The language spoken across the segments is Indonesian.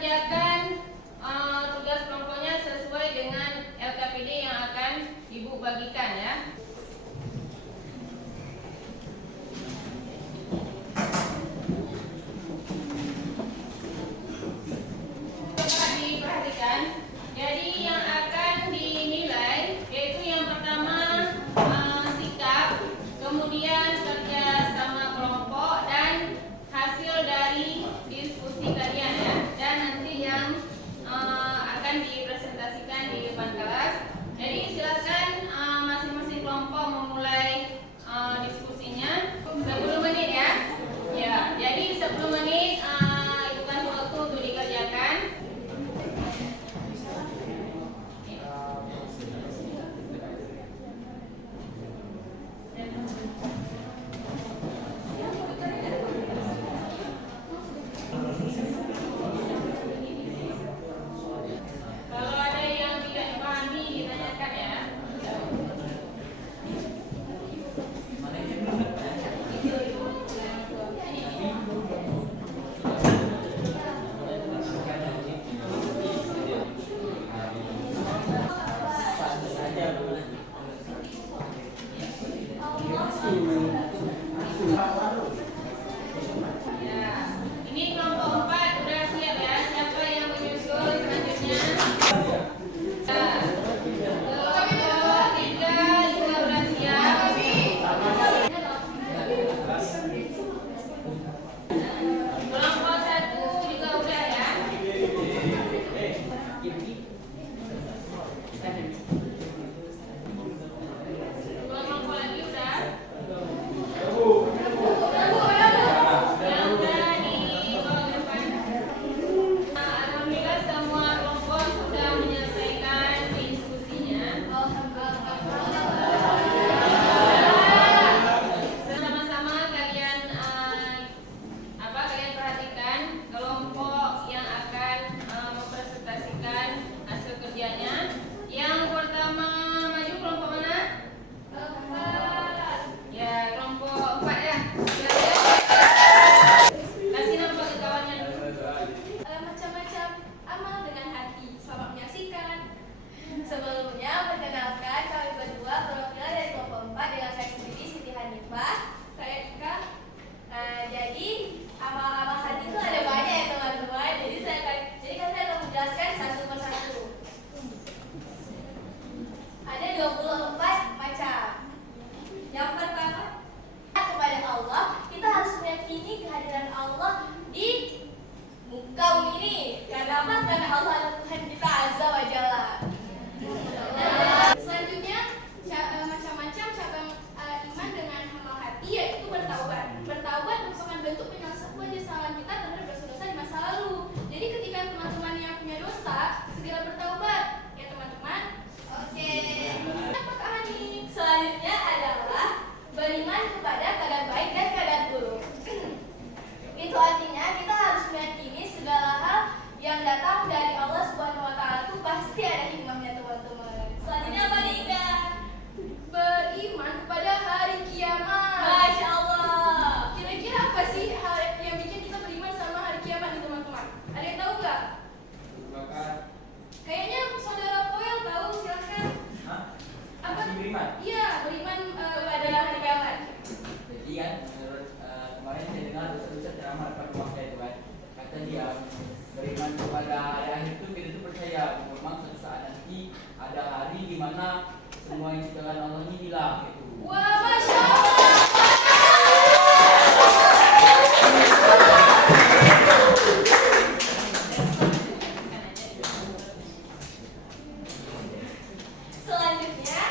dikerjakan tugas kelompoknya sesuai dengan LKPD yang akan Ibu bagikan ya. Coba diperhatikan. Jadi yang akan dinilai yaitu yang pertama sikap, kemudian kerja sama kelompok dan hasil dari diskusi kalian ya. Dan nanti yang akan dipresentasikan di depan kelas. Jadi silakan masing-masing kelompok memulai diskusinya 10 menit ya. Ya, jadi 10 menit itu kan waktu untuk dikerjakan. Kalau ada yang tidak dipahami ditanyakan ya. Ya, ini kelompok 4 udah siap ya. Siapa yang menyusul selanjutnya? Ya. Kelompok 3 juga udah siap. Kelompok 1 juga udah ya. Kelompok lagi udah. Yang udah di bawah depan. Alhamdulillah semua kelompok sudah menyelesaikan diskusinya. Sama-sama kalian kalian perhatikan kelompok yang akan mempresentasikan hasil kerjanya. Yang pertama maju kelompok mana? Ya, kelompok 4 ya. Kasih nama ke kawannya dulu. Macam-macam amal dengan hati. Selamat menyaksikan. Sebelumnya, perkenalkan kami berdua perwakilan dari kelompok 4 dengan saya sendiri Siti Hanifah, saya Ika. Jadi amal-amal hati itu ada banyak ya teman-teman. Jadi kami akan menjelaskan satu persatu. Ada 24 macam. Yang pertama, kepada Allah, kita harus meyakini kehadiran Allah di muka bumi ini. Karena apa? Karena Allah adalah Tuhan kita Azza wa Jalla. Selanjutnya, macam-macam cabang iman dengan amal hati, yaitu bertaubat. Bertaubat merupakan bentuk penyesalan kita terhadap dosa-dosa di masa lalu. Jadi ketika teman-teman yang punya dosa, segera bertaubat ya teman-teman. Oke. Apakah Hani? Selanjutnya adalah beriman kepada kabar baik dan kabar buruk. Itu artinya kita harus meyakini segala hal yang datang dari Allah Subhanahu wa taala itu pasti ada hikmahnya teman-teman. Selanjutnya apa nih, Ika? Beriman kepada hari kiamat. Masya Allah. Kira-kira apa sih hal yang bikin kita beriman sama hari kiamat nih teman-teman? Ada yang tahu nggak? Kayaknya saudara Poel tahu, silakan. Apa? Beriman. Iya, beriman pada hari kiamat. Jadi kan menurut kemarin saya dengar dosa-dosa ceramah pada waktu itu kan, kata dia beriman kepada hari akhir itu kita itu percaya bahwa memang suatu saat nanti ada hari di mana semua yang diciptakan Allah ini hilang gitu. Wah, Masya Allah. Selanjutnya,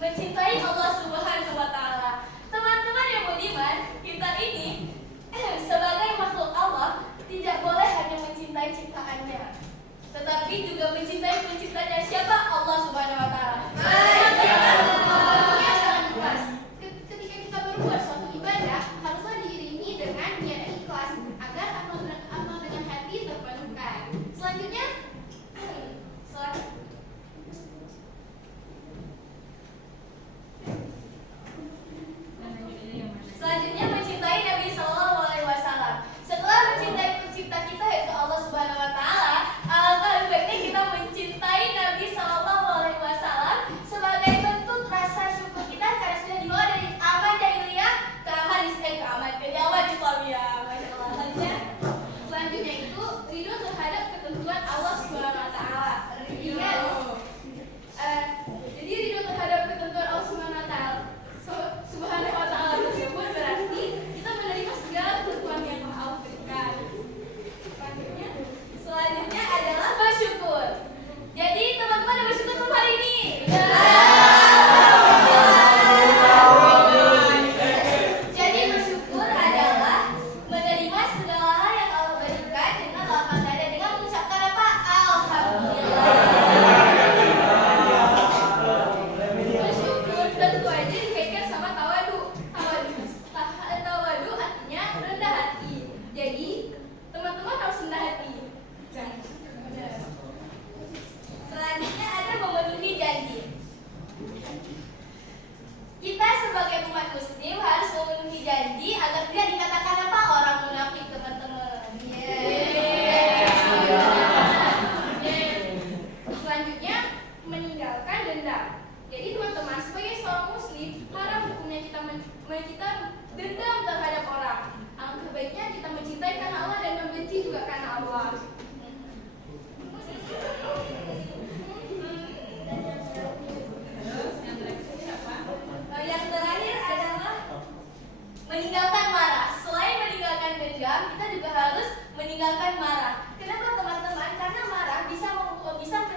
mencintai Allah Subhanahu wa taala. Teman-teman yang beriman, kita ini sebagai makhluk Allah tidak boleh hanya mencintai ciptaannya, tetapi juga mencintai penciptanya siapa? Allah Subhanahu wa taala. meninggalkan marah. Kenapa teman-teman? Karena marah bisa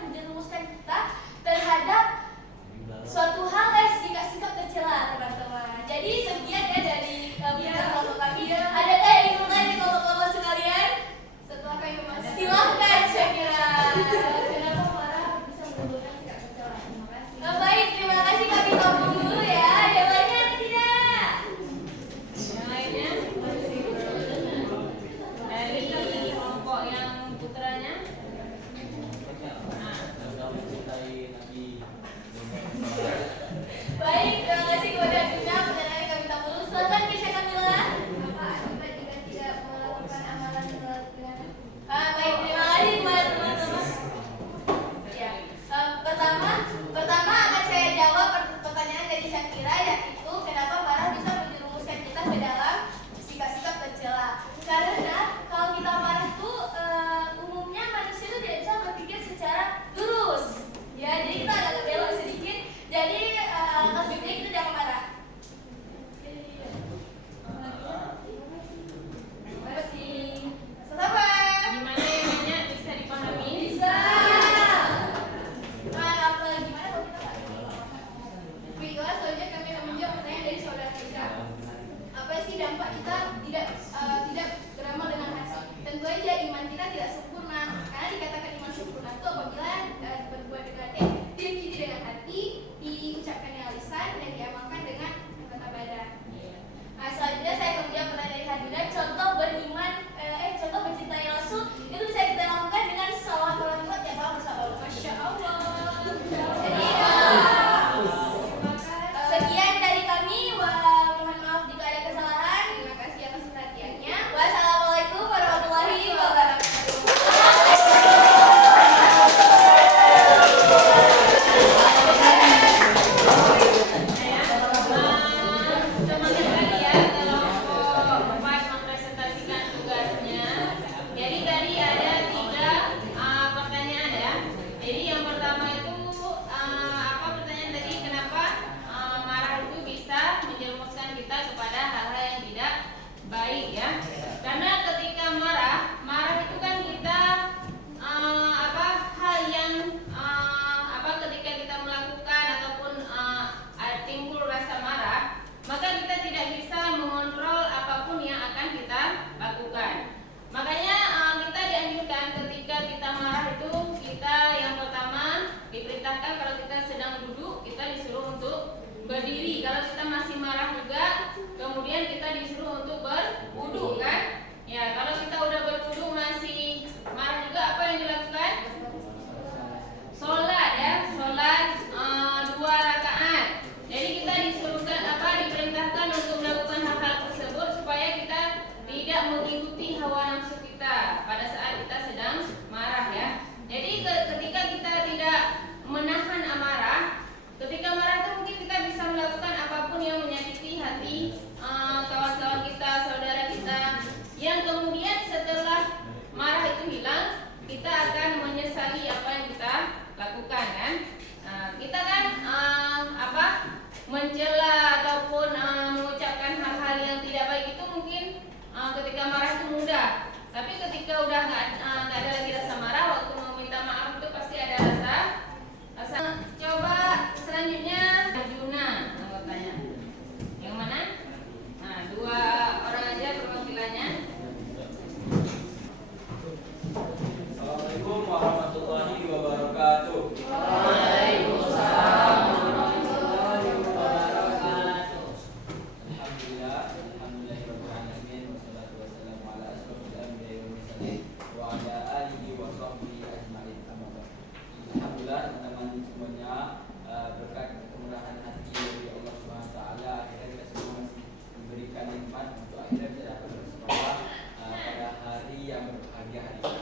menjerumuskan kita terhadap suatu hal sikap tercela, teman-teman. Jadi sekian ya dari kelompok kami. Adakah yang ingin bertanya kelompok-kelompok sekalian? Setelah kami memasuki, silahkan saya kira. Kenapa marah bisa menimbulkan sikap tercela? Terima kasih. Baik, terima kasih, kami tampung dulu ya. Yang lainnya ada tidak? Yang lainnya dari kelompok yang putranya. Baik, terima kasih kepada Duna. Pertanyaan kami tampung. Silakan Kesha Kamila. Apa akibat jika tidak melakukan amalan dengan Baik, terima kasih kepada teman-teman. Ya, pertama akan saya jawab pertanyaan dari Syakira, yaitu kenapa marah bisa menjerumuskan kita ke dalam sikap-sikap tercela. Karena kalau kita marah tuh umumnya manusia itu tidak bisa berpikir secara lurus. Ya, jadi kita agak belok sedikit. Jadi alangkah baiknya kita jangan marah. Apa sih? Sama. Gimana yang banyak bisa dipahami? Bisa. Apa gimana kalau kita nggak? Baiklah, selanjutnya kami akan menjawab pertanyaan dari saudara Kesha. Apa sih dampak kita tidak beramal dengan hati? Tentu aja iman kita tidak sempurna. Karena dikatakan iman sempurna itu apabila berbuat dengan diyakini dengan hati, diucapkan dengan lisan, dan diamalkan dengan kata badan. Nah, selanjutnya saya akan menjawab pertanyaan dari Hadina. Contoh beriman, contoh mencintai Rasul itu bisa kita lakukan dengan salawat kalimat yang paham bersama. Masya Allah. Jadi sekian dari kami. Mohon maaf jika ada kesalahan. Terima kasih atas perhatiannya. Wassalamualaikum warahmatullahi wabarakatuh. Semangat lagi ya kelompok 4 mempresentasikan tugasnya. Jadi tadi ada 3 pertanyaan ya. Jadi yang pertama itu apa pertanyaan tadi, kenapa marah itu bisa menjerumuskan kita kepada hal-hal yang tidak baik ya. Karena ketika marah itu kan kita hal yang ketika kita melakukan ataupun timbul rasa marah, maka kita tidak bisa mengontrol apapun yang akan kita lakukan. Makanya kita dianjurkan ketika kita marah itu, kita yang pertama diperintahkan kalau kita sedang duduk, kita disuruh untuk berdiri. Kalau kita masih marah juga, kemudian kita disuruh untuk berwudu kan? Ya, kalau kita udah berwudu masih marah juga, apa yang dilakukan? Sholat ya, sholat 2 rakaat. Jadi kita diperintahkan untuk melakukan hal-hal tersebut supaya kita tidak mengikuti hawa nafsu kita pada saat kita sedang marah ya. Jadi ketika kita tidak menahan amarah, ketika marah itu mungkin kita bisa melakukan apapun yang menyakiti hati kawan-kawan kita, saudara kita, yang kemudian setelah marah itu hilang, kita akan menyesali apa yang kita lakukan kan. Kita kan mencela ataupun mengucapkan hal-hal yang tidak baik itu mungkin ketika marah itu mudah, tapi ketika udah nggak ada lagi rasa marah, waktu meminta maaf itu pasti ada rasa. Coba selanjutnya Juna anggotanya yang mana? Nah, 2 orang aja perwakilannya. Assalamualaikum warahmatullahi wabarakatuh. Waalaikumsalam warahmatullahi wabarakatuh. Alhamdulillahirabbil alamin wassalatu wassalamu ala asrofil anbiya'i wal mursalin wa ala alihi wa sahbihi ajmain. Alhamdulillah teman-teman semuanya, berkat kemurahan hati dari Allah Subhanahu wa taala, akhirnya kita semua masih diberikan nikmat untuk akhirnya kita dapat bersekolah pada hari yang berbahagia hari ini.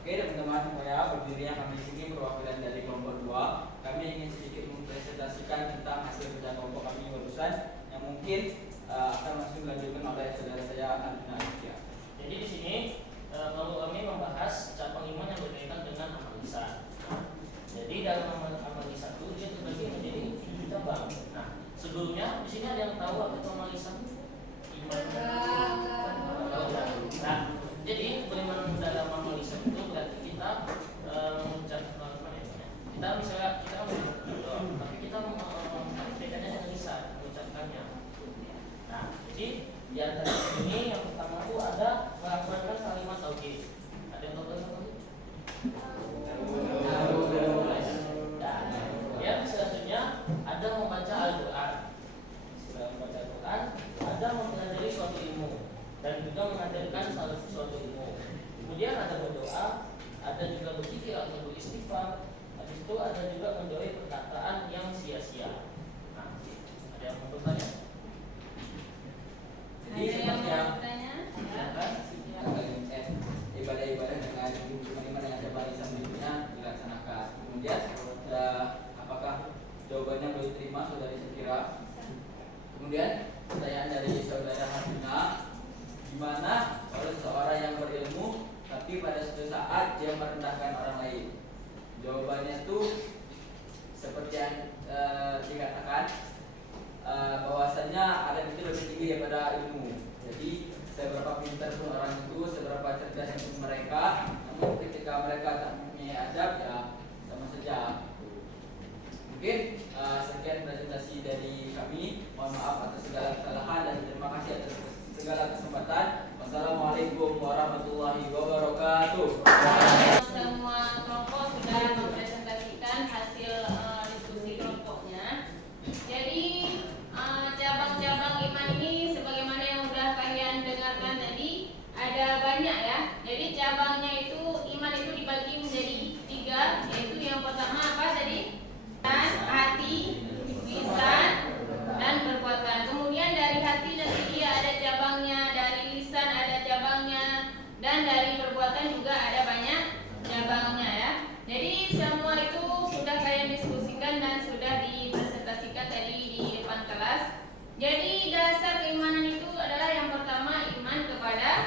Oke teman-teman semuanya, berdirinya kami di sini perwakilan dari kelompok 2. Kami ingin sedikit mempresentasikan tentang hasil kerja kelompok kami barusan yang mungkin akan langsung dilanjutkan oleh saudara saya Adina Aditya. Jadi di sini kelompok kami membahas cabang iman yang berkaitan dengan amal lisan. Jadi dalam amal lisan itu dia terbagi menjadi 7 cabang. Nah, sebelumnya di sini ada yang tahu apa itu amal lisan? Iman. Nah, jadi beriman mereka. Namun ketika mereka tak mempunyai adab, ya sama saja. Mungkin sekian presentasi dari kami. Mohon maaf atas segala kesalahan dan terima kasih atas segala kesempatan. Wassalamualaikum warahmatullahi wabarakatuh. Semua kelompok sudah mempresentasikan hasil diskusi kelompoknya. Jadi cabang-cabang iman ini sebagaimana yang sudah kalian dengarkan tadi ada banyak ya. Jadi cabangnya itu iman itu dibagi menjadi 3, yaitu yang pertama apa tadi? Hati, lisan, dan perbuatan. Kemudian dari hati nanti dia ada cabangnya, dari lisan ada cabangnya, dan dari perbuatan juga ada banyak cabangnya ya. Jadi semua itu sudah kalian diskusikan dan sudah dipresentasikan tadi di depan kelas. Jadi dasar keimanan itu adalah yang pertama iman kepada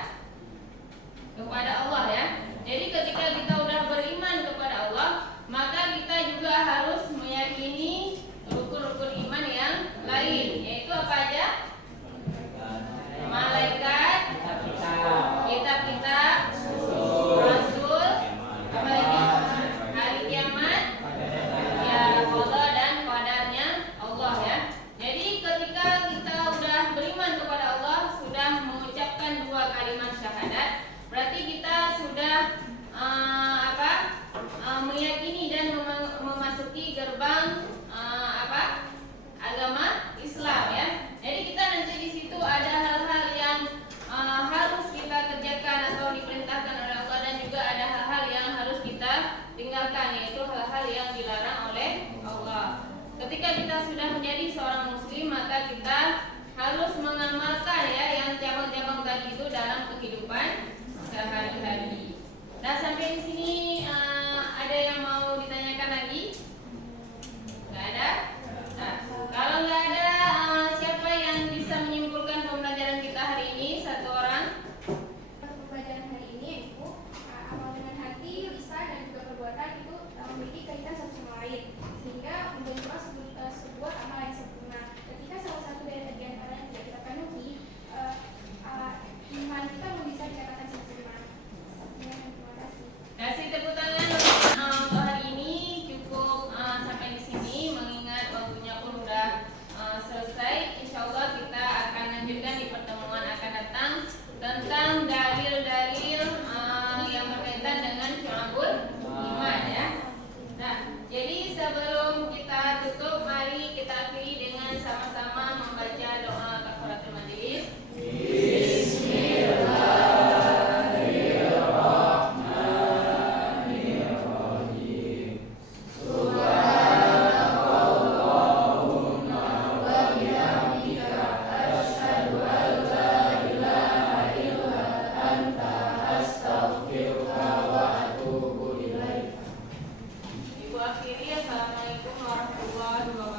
Allah ya. Jadi ketika kita udah beriman kepada Allah, maka kita juga harus meyakini rukun-rukun iman yang lain, yaitu apa aja? Malaikat, kitab-kitab, rasul, apa lagi? Hari kiamat, ya qada dan qadarnya Allah ya. Jadi ketika kita udah beriman kepada Allah, sudah mengucapkan 2 kalimat syahadat, berarti kita sudah meyakini dan memasuki gerbang agama Islam ya. Jadi kita nanti di situ ada hal-hal yang harus kita kerjakan atau diperintahkan oleh Allah, dan juga ada hal-hal yang harus kita tinggalkan, yaitu hal-hal yang dilarang oleh Allah. Ketika kita sudah menjadi seorang muslim, maka kita harus mengamalkan ya yang cabang-cabang tadi itu dalam kehidupan sehari-hari. Nah, sampai di sini ada yang mau ditanyakan lagi? Nggak ada? Nah, kalau nggak ada, siapa yang bisa menyimpulkan pembelajaran kita hari ini? 1 orang. Pembelajaran hari ini yaitu amal dengan hati, lisan, dan juga perbuatan itu memiliki kaitan satu sama lain, sehingga membentuk sebuah amal yang sempurna. Ketika salah satu dari antara yang tidak kita penuhi, iman kita belum bisa dikatakan sempurna. Terima kasih. Kasih tepuk tangan untuk hari ini. Cukup sampai di sini, mengingat waktunya pun sudah selesai. Insya Allah kita akan lanjutkan di pertemuan akan datang tentang dalil-dalil yang berkaitan dengan syu'abul iman ya. Nah, jadi sebelum kita tutup, mari kita akhiri dengan sama-sama membaca doa kafaratul majelis. Ibu akhiri, assalamualaikum warahmatullahi wabarakatuh.